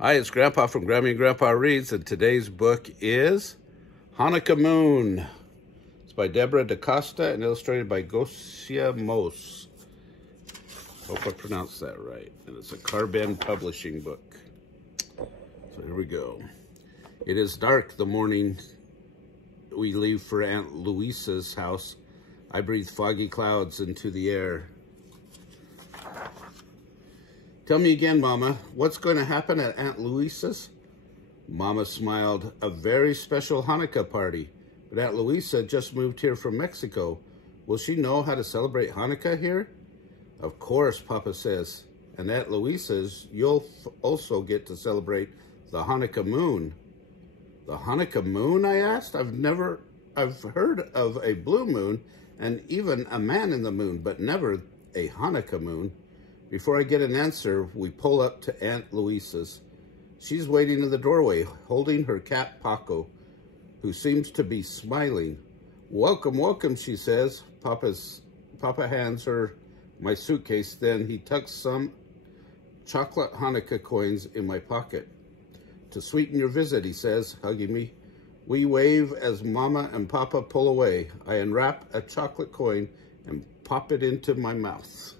Hi, it's Grandpa from Grammy and Grandpa Reads, and today's book is Hanukkah Moon. It's by Deborah Da Costa and illustrated by Gosia Mosz. Hope I pronounced that right. And it's a Carbon publishing book. So here we go. It is dark the morning we leave for Aunt Louisa's house. I breathe foggy clouds into the air. Tell me again, Mama, what's going to happen at Aunt Louisa's? Mama smiled. A very special Hanukkah party. But Aunt Louisa just moved here from Mexico. Will she know how to celebrate Hanukkah here? Of course, Papa says. And at Louisa's, you'll also get to celebrate the Hanukkah Moon. The Hanukkah Moon, I asked? I've heard of a blue moon and even a man in the moon, but never a Hanukkah moon. Before I get an answer, we pull up to Aunt Louisa's. She's waiting in the doorway, holding her cat Paco, who seems to be smiling. Welcome, welcome, she says. Papa hands her my suitcase, then he tucks some chocolate Hanukkah coins in my pocket. To sweeten your visit, he says, hugging me. We wave as Mama and Papa pull away. I unwrap a chocolate coin and pop it into my mouth.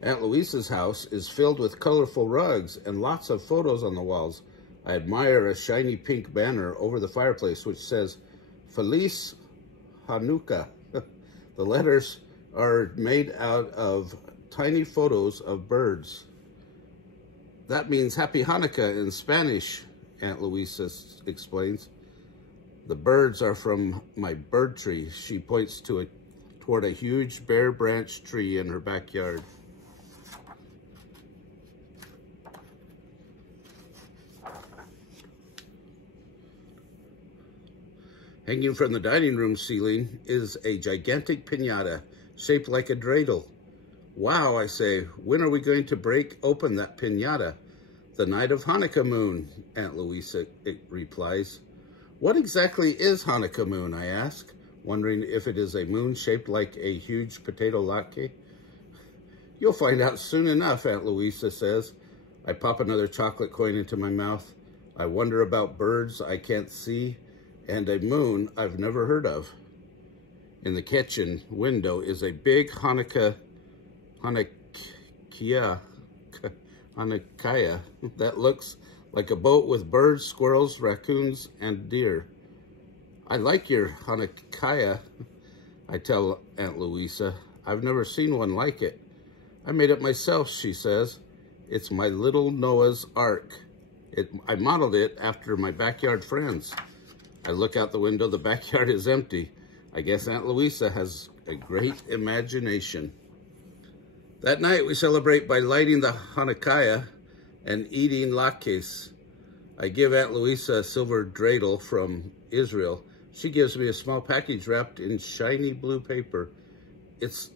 Aunt Louisa's house is filled with colorful rugs and lots of photos on the walls. I admire a shiny pink banner over the fireplace which says, Feliz Hanukkah. The letters are made out of tiny photos of birds. That means Happy Hanukkah in Spanish, Aunt Louisa explains. The birds are from my bird tree. She points toward a huge bare branch tree in her backyard. Hanging from the dining room ceiling is a gigantic piñata shaped like a dreidel. Wow, I say, when are we going to break open that piñata? The night of Hanukkah Moon, Aunt Louisa replies. What exactly is Hanukkah Moon, I ask, wondering if it is a moon shaped like a huge potato latke. You'll find out soon enough, Aunt Louisa says. I pop another chocolate coin into my mouth. I wonder about birds I can't see and a moon I've never heard of. In the kitchen window is a big Hanukkah that looks like a boat with birds, squirrels, raccoons, and deer. I like your Hanukkah, I tell Aunt Louisa. I've never seen one like it. I made it myself, she says. It's my little Noah's Ark. I modeled it after my backyard friends. I look out the window, the backyard is empty. I guess Aunt Louisa has a great imagination. That night we celebrate by lighting the Hanukkah and eating latkes. I give Aunt Louisa a silver dreidel from Israel. She gives me a small package wrapped in shiny blue paper. It's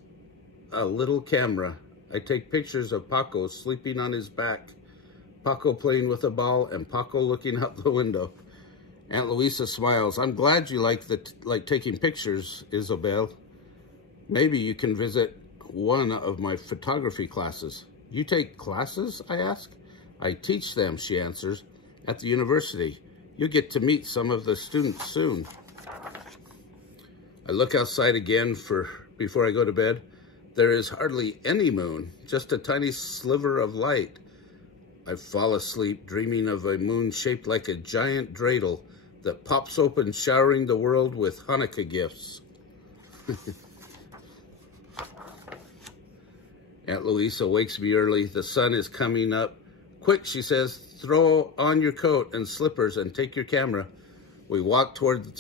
a little camera. I take pictures of Paco sleeping on his back, Paco playing with a ball, and Paco looking out the window. Aunt Louisa smiles. I'm glad you like taking pictures, Isabel. Maybe you can visit one of my photography classes. You take classes, I ask? I teach them, she answers, at the university. You'll get to meet some of the students soon. I look outside again before I go to bed. There is hardly any moon, just a tiny sliver of light. I fall asleep dreaming of a moon shaped like a giant dreidel that pops open, showering the world with Hanukkah gifts. Aunt Louisa wakes me early. The sun is coming up. Quick, she says, throw on your coat and slippers and take your camera. We walk toward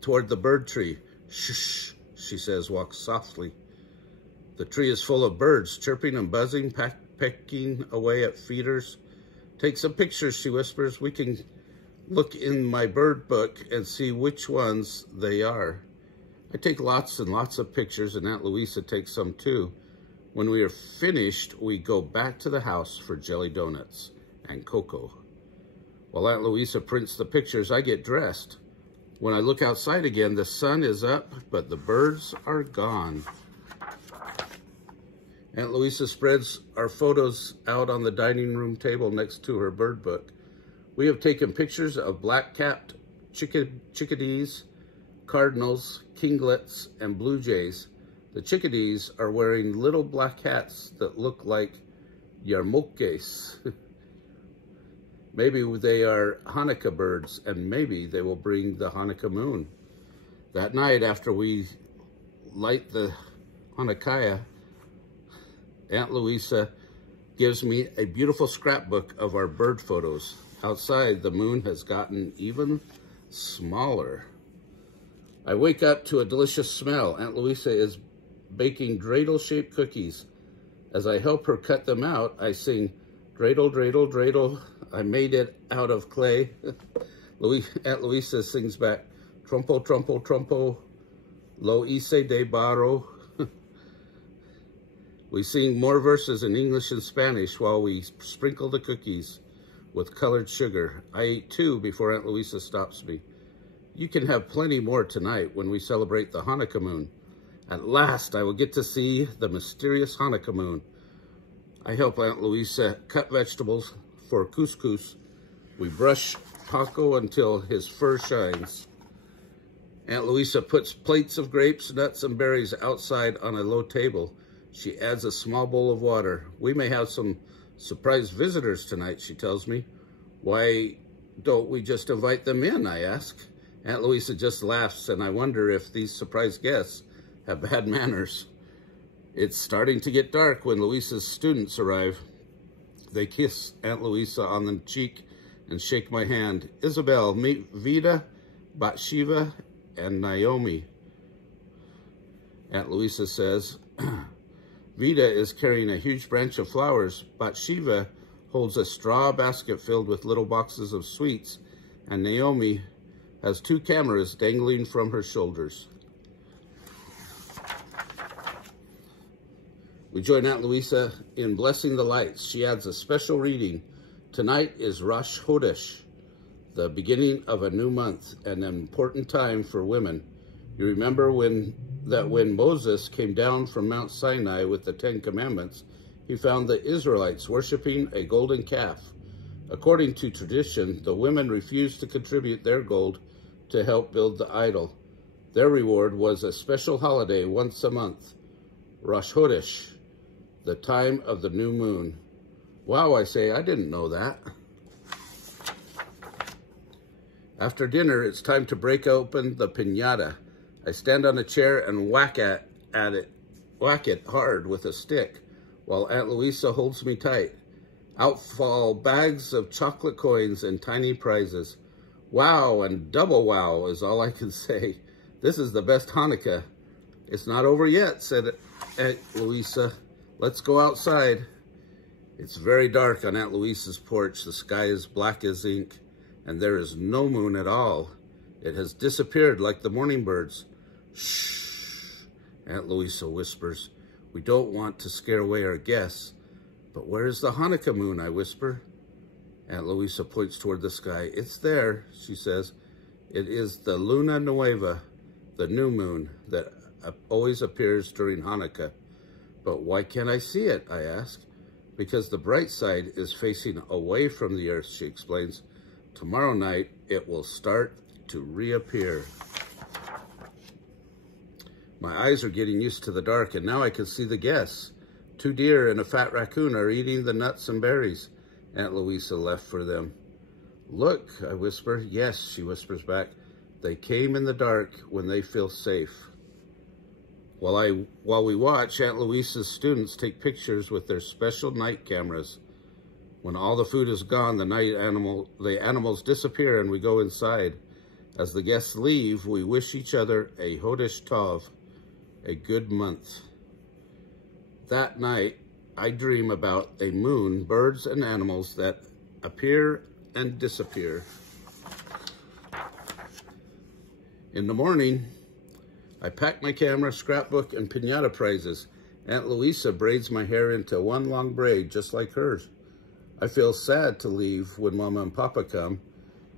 the bird tree. Shh, she says, walk softly. The tree is full of birds, chirping and buzzing, pecking away at feeders. Take some pictures, she whispers. We can look in my bird book and see which ones they are. I take lots and lots of pictures, and Aunt Louisa takes some too. When we are finished, we go back to the house for jelly donuts and cocoa. While Aunt Louisa prints the pictures, I get dressed. When I look outside again, the sun is up, but the birds are gone. Aunt Louisa spreads our photos out on the dining room table next to her bird book. We have taken pictures of black-capped chickadees, cardinals, kinglets, and blue jays. The chickadees are wearing little black hats that look like yarmulkes. Maybe they are Hanukkah birds, and maybe they will bring the Hanukkah moon. That night, after we light the Hanukkah, Aunt Louisa gives me a beautiful scrapbook of our bird photos. Outside, the moon has gotten even smaller. I wake up to a delicious smell. Aunt Louisa is baking dreidel-shaped cookies. As I help her cut them out, I sing, dreidel, dreidel, dreidel. I made it out of clay. Aunt Louisa sings back, trompo, trompo, trompo, lo hice de barro. We sing more verses in English and Spanish while we sprinkle the cookies with colored sugar. I eat 2 before Aunt Louisa stops me. You can have plenty more tonight when we celebrate the Hanukkah moon. At last, I will get to see the mysterious Hanukkah moon. I help Aunt Louisa cut vegetables for couscous. We brush Paco until his fur shines. Aunt Louisa puts plates of grapes, nuts, and berries outside on a low table. She adds a small bowl of water. We may have some surprise visitors tonight, she tells me. Why don't we just invite them in, I ask. Aunt Louisa just laughs, and I wonder if these surprise guests have bad manners. It's starting to get dark when Louisa's students arrive. They kiss Aunt Louisa on the cheek and shake my hand. Isabel, meet Vida, Bathsheba, and Naomi. Aunt Louisa says, Vida is carrying a huge branch of flowers. Bathsheba holds a straw basket filled with little boxes of sweets, and Naomi has 2 cameras dangling from her shoulders. We join Aunt Louisa in blessing the lights. She adds a special reading. Tonight is Rosh Chodesh, the beginning of a new month, an important time for women. You remember when Moses came down from Mount Sinai with the 10 Commandments, he found the Israelites worshiping a golden calf. According to tradition, the women refused to contribute their gold to help build the idol. Their reward was a special holiday once a month, Rosh Chodesh, the time of the new moon. Wow, I say, I didn't know that. After dinner, it's time to break open the piñata. I stand on a chair and whack it hard with a stick, while Aunt Louisa holds me tight. Out fall bags of chocolate coins and tiny prizes. Wow and double wow is all I can say. This is the best Hanukkah. It's not over yet, said Aunt Louisa. Let's go outside. It's very dark on Aunt Louisa's porch. The sky is black as ink, and there is no moon at all. It has disappeared like the morning birds. Shh, Aunt Louisa whispers. We don't want to scare away our guests. But where is the Hanukkah moon, I whisper. Aunt Louisa points toward the sky. It's there, she says. It is the Luna Nueva, the new moon that always appears during Hanukkah. But why can't I see it, I ask. Because the bright side is facing away from the earth, she explains. Tomorrow night, it will start to reappear. My eyes are getting used to the dark, and now I can see the guests. 2 deer and a fat raccoon are eating the nuts and berries Aunt Louisa left for them. Look, I whisper. Yes, she whispers back. They came in the dark when they feel safe. While we watch, Aunt Louisa's students take pictures with their special night cameras. When all the food is gone, the animals disappear and we go inside. As the guests leave, we wish each other a Chodesh Tov, a good month. That night, I dream about a moon, birds, and animals that appear and disappear. In the morning, I pack my camera, scrapbook, and piñata prizes. Aunt Louisa braids my hair into one long braid, just like hers. I feel sad to leave when Mama and Papa come.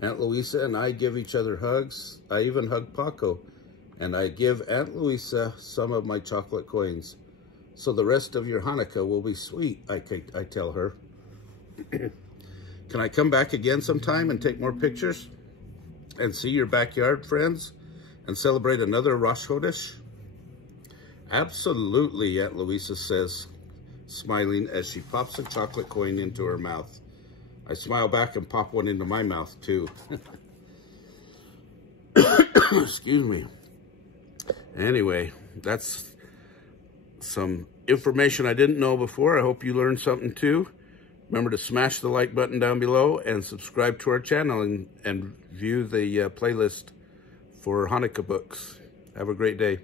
Aunt Louisa and I give each other hugs. I even hug Paco, and I give Aunt Louisa some of my chocolate coins. so the rest of your Hanukkah will be sweet, I tell her. Can I come back again sometime and take more pictures and see your backyard, friends, and celebrate another Rosh Chodesh? Absolutely, Aunt Louisa says, smiling as she pops a chocolate coin into her mouth. I smile back and pop one into my mouth, too. Excuse me. Anyway, that's some information I didn't know before. I hope you learned something, too. Remember to smash the like button down below and subscribe to our channel and view the playlist for Hanukkah books. Have a great day.